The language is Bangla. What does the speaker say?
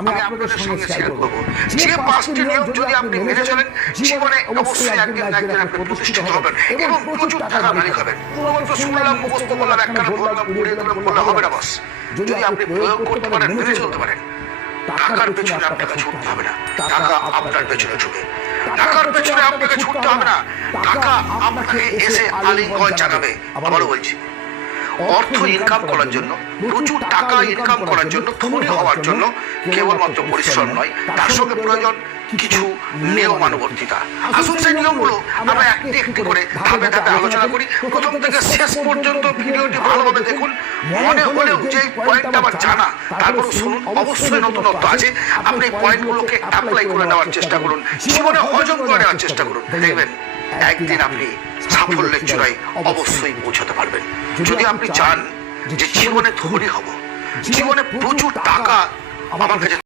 আমি আপনাদের সঙ্গে শেয়ার করব যে পাঁচটি নিয়ম যদি আপনি মেনে চলেন জীবনে অবশ্যই একদিন না একদিন আপনি প্রতিষ্ঠিত হবেন এবং প্রচুর টাকার মালিক হবেন। শুধুমাত্র শুনলাম, মুখস্থ করলাম, একখানা বললাম, উড়িয়ে দিলাম বললে হবে না বস। যদি আপনি প্রয়োগ করতে পারেন, মেনে চলতে পারেন, টাকার পেছনে আপনাকে ছুটতে হবে না, টাকা আপনার পেছনে ছুটবে। টাকার পেছনে আপনাকে ছুটতে হবে না, টাকা আপনাকে এসে আলিঙ্গন জানাবে। আবারও বলছি, অর্থ ইনকাম করার জন্য, প্রচুর টাকা ইনকাম করার জন্য, ধনী হওয়ার জন্য কেবলমাত্র পরিশ্রম নয়, তার সঙ্গে প্রয়োজন কিছু নিয়মানুবর্তিতা। আসুন সেই নিয়মগুলো আমরা একটি একটি করে ধাপে ধাপে আলোচনা করি। প্রথম থেকে শেষ পর্যন্ত ভিডিওটি ভালোভাবে দেখুন। মনে হলেও যে পয়েন্টটা আমার জানা, তারপর শুনুন, অবশ্যই নতুনত্ব আছে। আপনি এই পয়েন্টগুলোকে অ্যাপ্লাই করে নেওয়ার চেষ্টা করুন, জীবনে হজম করে নেওয়ার চেষ্টা করুন। দেখবেন একদিন আপনি সাফল্যের চূড়ায় অবশ্যই পৌঁছাতে পারবেন। যদি আপনি চান যে জীবনে ধনী হব, জীবনে প্রচুর টাকা আমার কাছে